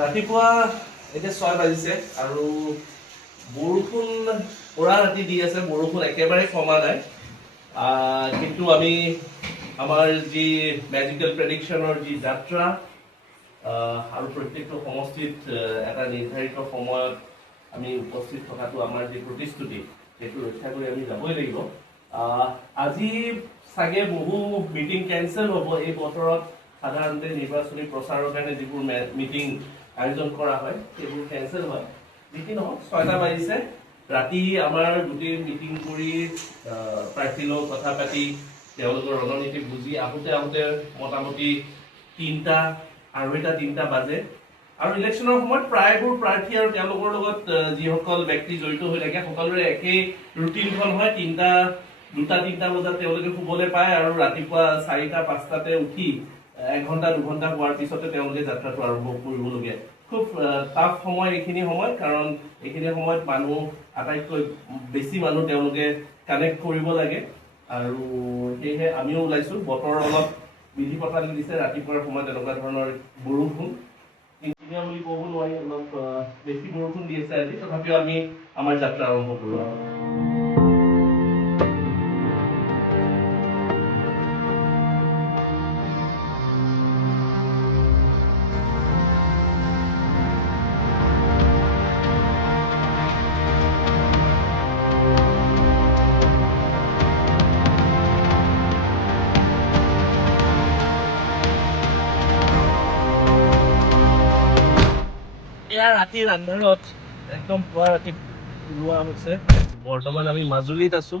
ৰাতিপুৱা এতিয়া 6 বাজিছে আৰু বৰষুণ পৰা ৰাতি দি আছে, বৰষুণ একেবাৰে কমা নাই। কিন্তু আমি আমাৰ যি মেজিকেল প্ৰেডিকশ্যনৰ যি যাত্ৰা আৰু প্ৰত্যেকটো সমষ্টিত এটা নিৰ্ধাৰিত সময়ত আমি উপস্থিত থকাটো আমাৰ যি প্ৰতিশ্ৰুতি, সেইটো ৰক্ষা কৰি আমি যাবই লাগিব। আজি চাগে বহু মিটিং কেঞ্চেল হ'ব। এই বতৰত সাধাৰণতে নিৰ্বাচনী প্ৰচাৰৰ কাৰণে যিবোৰ মিটিং আয়োজন কৰা হয় সেইবোৰ কেঞ্চেল হয়। যি কি নহওক 6টা বাজিছে, ৰাতি আমাৰ গোটেই মিটিং কৰি প্ৰাৰ্থীৰ লগত কথা পাতি তেওঁলোকৰ ৰণনীতি বুজি আহোঁতে মোটামুটি 3টা, 2:30-3টা বাজে। আৰু ইলেকশ্যনৰ সময়ত প্ৰায়বোৰ প্ৰাৰ্থী আৰু তেওঁলোকৰ লগত যিসকল ব্যক্তি জড়িত হৈ থাকে সকলোৰে একেই ৰুটিনখন হয়। 2টা-3টা বজাত তেওঁলোকে শুবলৈ পায় আৰু ৰাতিপুৱা 4টা-5টাতে উঠি 1 ঘণ্টা 2 ঘণ্টা হোৱাৰ পিছতে তেওঁলোকে যাত্ৰাটো আৰম্ভ কৰিবলগীয়া। খুব টাফ সময় এইখিনি সময়, কাৰণ এইখিনি সময়ত মানুহ আটাইতকৈ বেছি মানুহ তেওঁলোকে কানেক্ট কৰিব লাগে আৰু সেয়েহে আমিও ওলাইছো। বতৰ অলপ বিধি পথালি দিছে, ৰাতিপুৱাৰ সময়ত এনেকুৱা ধৰণৰ বৰষুণ কিনকিনীয়া বুলি ক'ব নোৱাৰি, অলপ বেছি বৰষুণ দি আছে আজি। তথাপিও আমি আমাৰ যাত্ৰা আৰম্ভ কৰোঁ। এয়া ৰাতিৰ আন্ধাৰত একদম পুৱা ৰাতি ওলোৱা হৈছে। বৰ্তমান আমি মাজুলীত আছো।